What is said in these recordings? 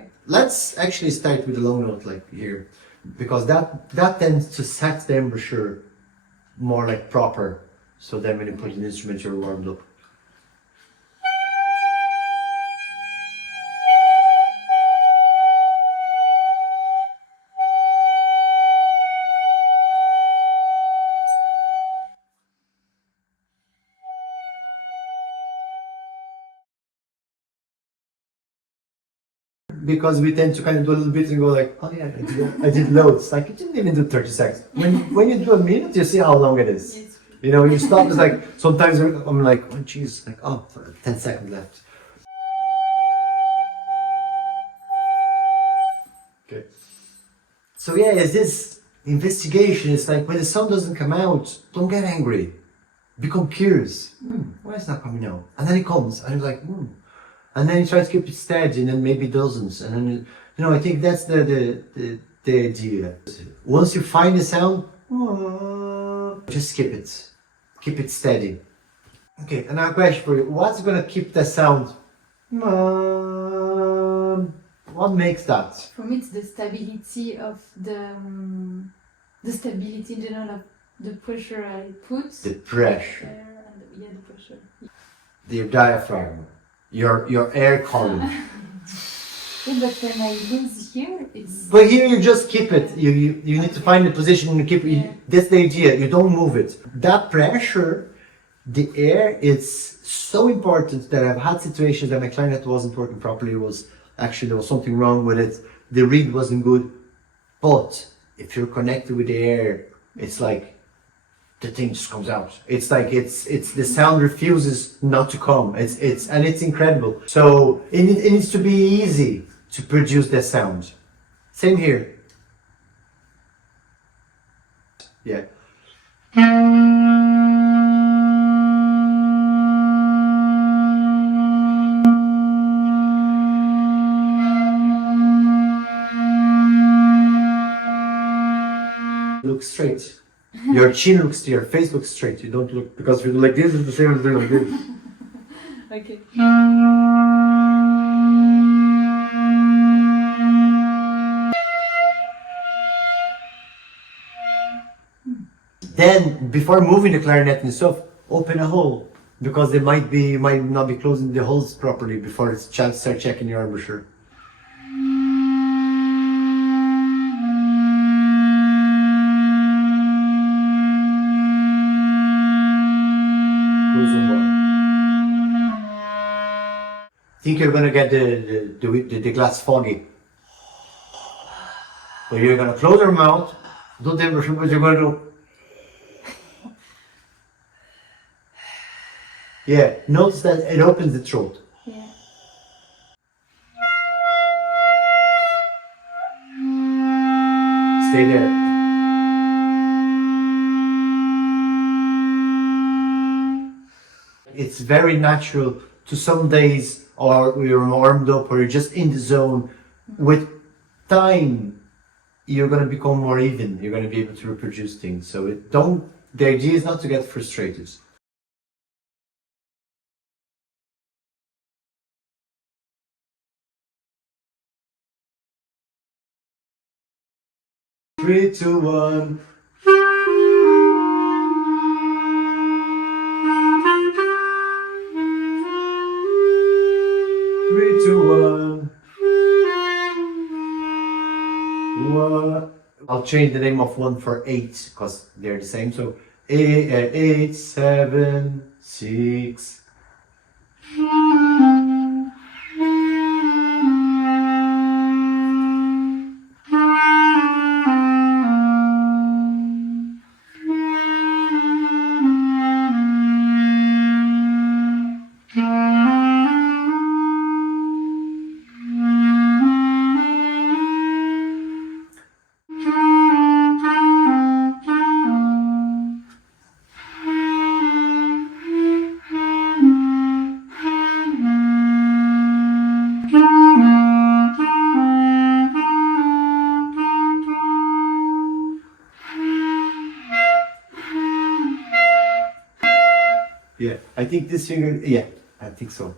Okay. Let's actually start with a long note like here, because that tends to set the embouchure more like proper. So then when you put an instrument, you're warmed up. Because we tend to kind of do a little bit and go like, oh yeah, I did loads. Like, you didn't even do 30 seconds. When you do a minute, you see how long it is. Yes. You know, you stop, it's like, sometimes I'm like, oh jeez, like, oh, 10 seconds left. Okay. So yeah, it's this investigation. It's like, when the sound doesn't come out, don't get angry. Become curious. Why is it not coming out? And then it comes, and you're like, and then you try to keep it steady, and then maybe it doesn't. And then, you know, I think that's the idea. Once you find the sound, just skip it. Keep it steady. Okay, another question for you. What's going to keep the sound? What makes that? For me, it's the stability of the stability in general of the pressure I put. The pressure. And, yeah, the pressure. Your diaphragm. Your air column. Yeah, but when I lose here, it's... But here you just keep it. You need to find the position and keep it. Yeah. That's the idea. You don't move it. That pressure, the air, is so important that I've had situations that my clarinet wasn't working properly. There was something wrong with it. The reed wasn't good. But if you're connected with the air, it's like the thing just comes out. It's like it's the sound refuses not to come. It's incredible. So it needs to be easy to produce that sound. Same here. Yeah. Look straight. Your chin looks to your face looks straight. You don't look, because if you do like this, it's the same as doing like this. Okay. Then, before moving the clarinet and stuff, open a hole, because they might not be closing the holes properly before it's start checking your embouchure. Think you're gonna get the glass foggy, but you're gonna close your mouth, do the embouchure, but you're gonna do. Yeah, notice that it opens the throat. Yeah. Stay there. It's very natural to some days, or you're warmed up, or you're just in the zone. With time, you're going to become more even. You're going to be able to reproduce things. So the idea is not to get frustrated. Three, two, one. 3, 2, 1. I'll change the name of 1 for 8 because they're the same. So 8, 7, 6. Yeah, I think this finger, yeah, I think so.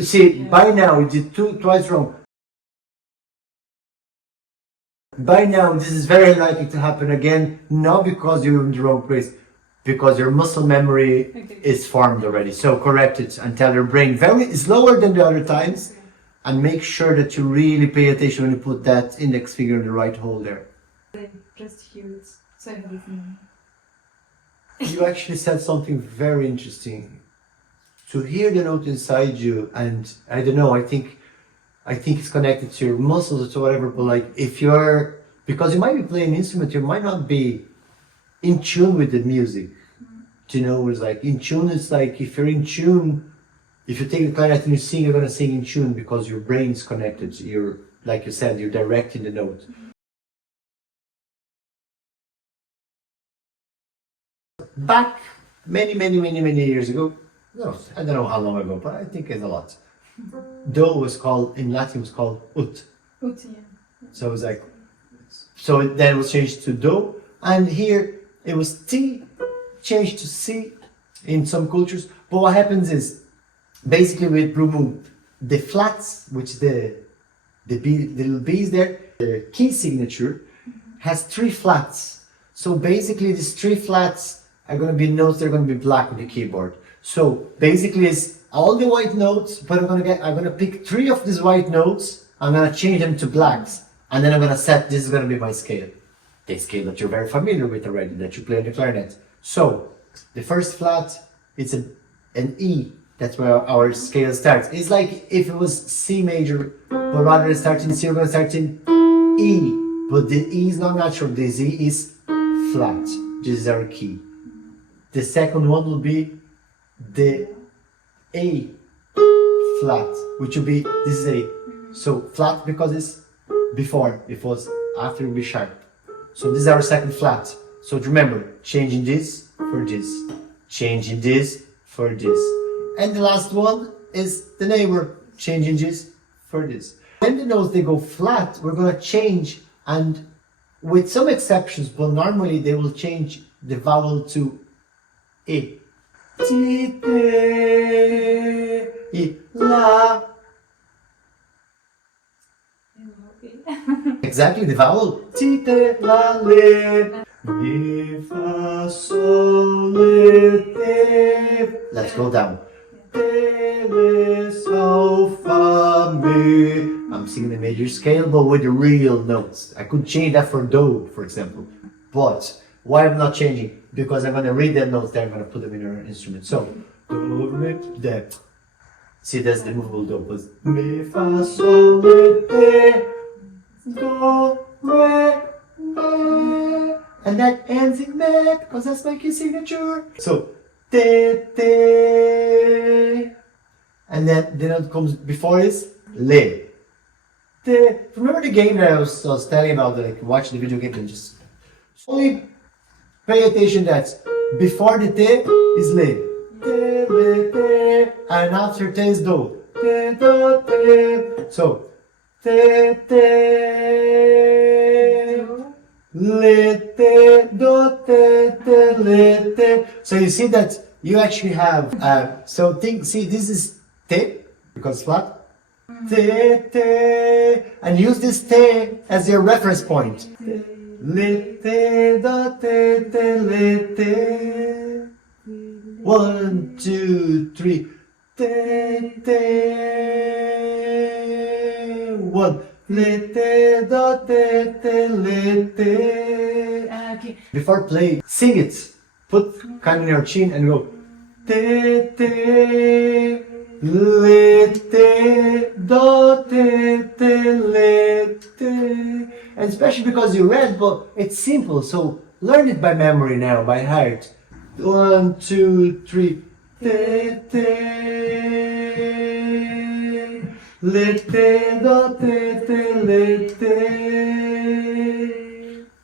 See, by now you did twice wrong. By now, this is very likely to happen again, not because you're in the wrong place, because your muscle memory is formed already. So correct it and tell your brain very slower than the other times, and make sure that you really pay attention when you put that index finger in the right hole there. Just hear it. So I'm listening. You actually said something very interesting. To hear the note inside you, and I don't know, I think it's connected to your muscles or to whatever, but like if you're, because you might be playing an instrument, you might not be in tune with the music. Do you know, it's like in tune, it's like if you're in tune, if you take the clarinet and you sing, you're gonna sing in tune because your brain's connected. You're, like you said, you're directing the note. Back many years ago, no, I don't know how long ago, but I think it's a lot. Do was called, in Latin was called ut. Ut, yeah. So it was like, so then it was changed to do, and here it was T, changed to C in some cultures. But what happens is, basically with Blue Moon, the flats, which the little B's there, the key signature has 3 flats. So basically these 3 flats are going to be notes that are going to be black on the keyboard. So basically it's all the white notes, but I'm going to pick 3 of these white notes, I'm going to change them to blacks, and then I'm going to set, this is going to be my scale. The scale that you're very familiar with already, that you play on the clarinet. So the first flat, it's an E. That's where our scale starts. It's like if it was C major, but rather than starting C, we're going to start in E. But the E is not natural, the Z is flat. This is our key. The second one will be the A flat, which will be, this is A. So flat because it's before, it was after it will be sharp. So this is our second flat. So remember, changing this for this, changing this for this. And the last one is the neighbor, changing this for this. When the notes they go flat, we're going to change, and with some exceptions, but normally they will change the vowel to E. Ti, te, I, la. Exactly, the vowel. Ti, te, la, le. Mi, fa, sol, le, te. Let's go down. Te, le, sol, fa, mi. I'm singing the major scale, but with the real notes. I could change that for do, for example. But why I'm not changing? Because I'm going to read the notes there, I'm going to put them in our instrument. So, do, re, de. See, that's the movable do. But mi, fa, sol, le, te. Do, re, mi. And that ends in me, because that's my key signature. So, te, te. And then the note comes before is le. Te. Remember the game that I was telling about, like watching the video game and just only pay attention that before the te is le. Te, le, te. And after te is do. Te, do, te. So, te, te. Le, te, do, te, te, le, te. So you see that you actually have, so think, see, this is te, because it's flat. Te, te, and use this te as your reference point. Le, te, do, te, te, le, te. 1, 2, 3. Te, te. 1. Le, te, do, te, te, le, te. Okay. Before play, sing it. Put kind in your chin and go. Te, te. Le, te, do, te, te, le, te. And especially because you read, but it's simple, so learn it by memory now, by heart. 1, 2, 3. Te, te. Le, te, do, te, te, le, te.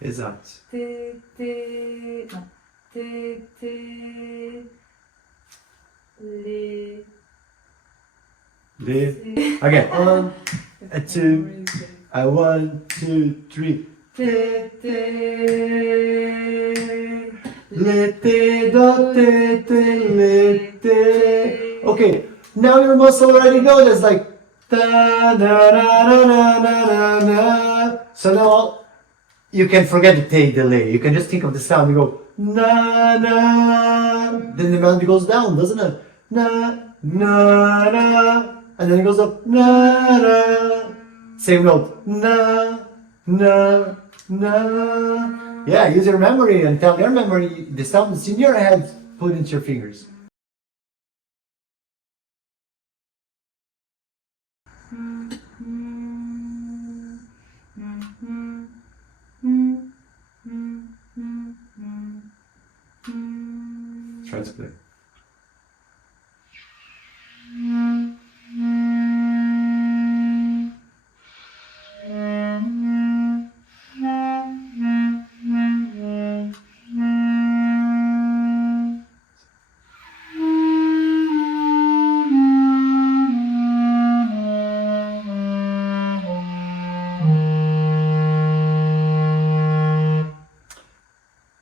Esatto. Te, te, no. Te, te, le. Okay, 1, 2, 1, 2, 3. Te, te, le, te, do, te, te, le, te. Okay, now your muscle already knows it's like da, da, da, da, da, da, da. So now you can forget the delay. You can just think of the sound. You go na na. Then the melody goes down, doesn't it? Na na na. And then it goes up na na. Same note na na na. Yeah, use your memory and tell your memory the sound that's in your head. Put into your fingers. Try to play.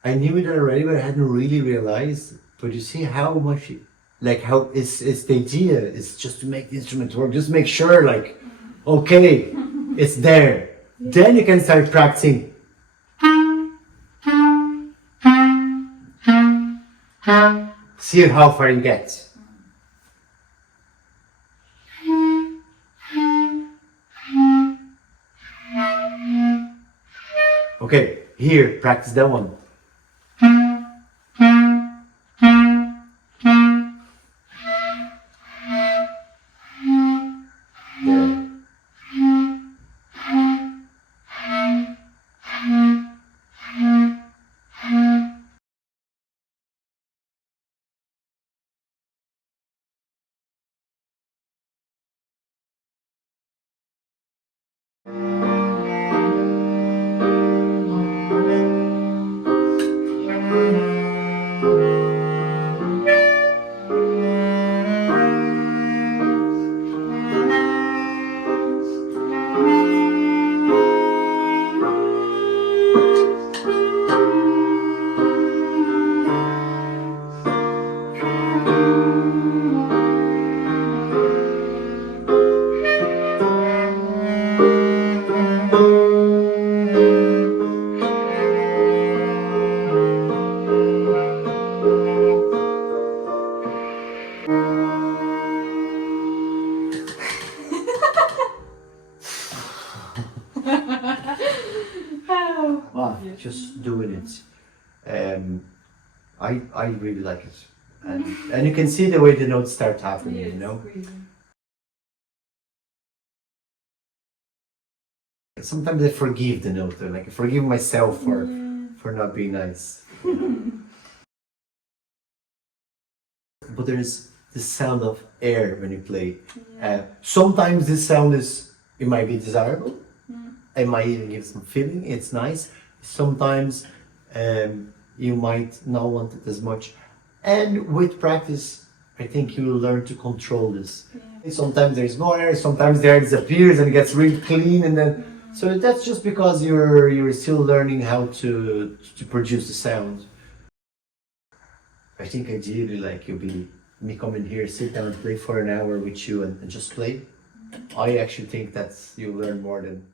I knew it already, but I hadn't really realized. But you see how much, like how it's the idea is just to make the instrument work. Just make sure, like, okay, it's there. Then you can start practicing. See how far you get. Okay, here, practice that one. Wow, just doing it. I really like it, and you can see the way the notes start happening. Yeah, You know. crazy. Sometimes I forgive the note, like I forgive myself for not being nice. But there is the sound of air when you play. Sometimes this sound it might be desirable. It might even give some feeling. It's nice. Sometimes you might not want it as much. And with practice, I think you will learn to control this. Yeah. Sometimes there's no air. Sometimes the air disappears and it gets really clean, and then. So that's just because you're still learning how to produce the sound. I think ideally, like you'll be me coming here, sit down and play for an hour with you and just play. I actually think that's you'll learn more than.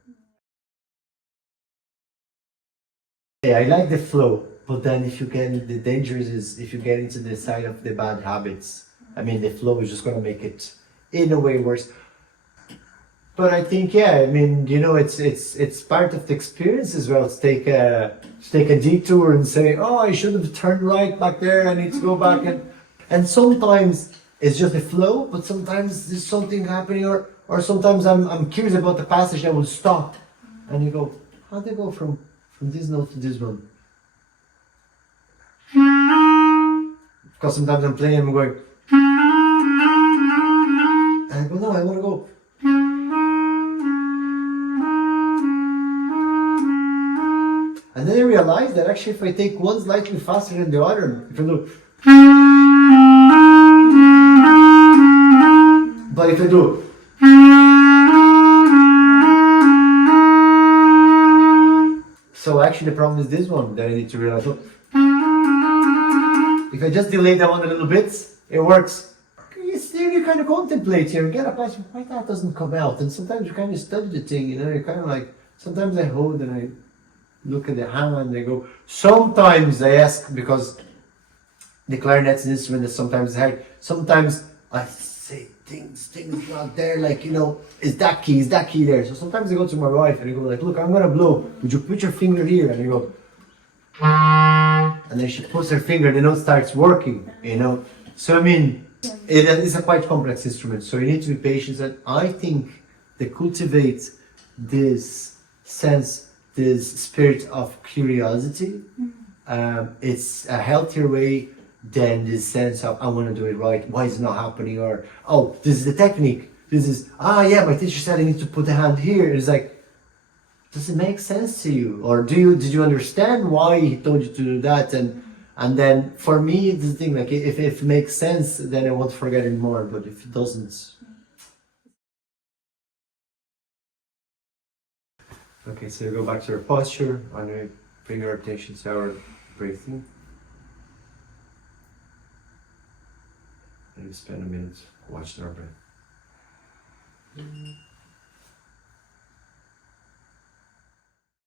Yeah, I like the flow, but then if you get the dangers is if you get into the side of the bad habits. I mean, the flow is just gonna make it in a way worse. But I think, yeah, I mean, you know, it's part of the experience as well to take a detour and say, oh, I should have turned right back there. I need to go back and sometimes it's just a flow, but sometimes there's something happening, or sometimes I'm curious about the passage that will stop, and you go, how'd they go from this note to this one? Because sometimes I'm playing and I'm going, and I go, no, I want to go. And then I realized that actually if I take one slightly faster than the other, if I do, but if I do, so actually the problem is this one that I need to realize. If I just delay that one a little bit, it works. it's there you kind of contemplate here and get up, I say, why that doesn't come out? And sometimes you kind of study the thing, you know, you're kind of like, sometimes I hold and I look at the hand and I go, sometimes I ask, because the clarinet's an instrument that sometimes is hard, sometimes I say things not there, like, you know, is that key there? So sometimes I go to my wife and I go like, look, I'm gonna blow, would you put your finger here? And I go, and then she puts her finger and the note starts working, you know. So I mean, it is a quite complex instrument, so you need to be patient. And I think they cultivate this sense, this spirit of curiosity. It's a healthier way than this sense of I want to do it right. Why is it not happening? Or oh, this is the technique. This is yeah, my teacher said I need to put the hand here. It's like, does it make sense to you? Or did you understand why he told you to do that? And then for me, it's the thing, like if it makes sense, then I won't forget it more. But if it doesn't. Okay, so we go back to our posture and we bring our attention to our breathing. And we spend a minute watching our breath.